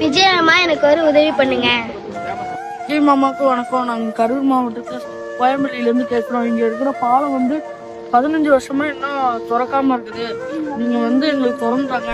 விஜய் மாமா எனக்கு ஒரு உதவி பண்ணுங்க. விஜய் மாமாவுக்கு வணக்கம். நாங்கள் கரூர் மாவட்டத்தில் கோயம்பேட்டிலேருந்து கேட்குறோம். இங்கே இருக்கிற பாலம் 15 வருஷமா இன்னும் திறக்காம இருக்குது. நீங்கள் எங்களுக்கு திறந்துட்டாங்க.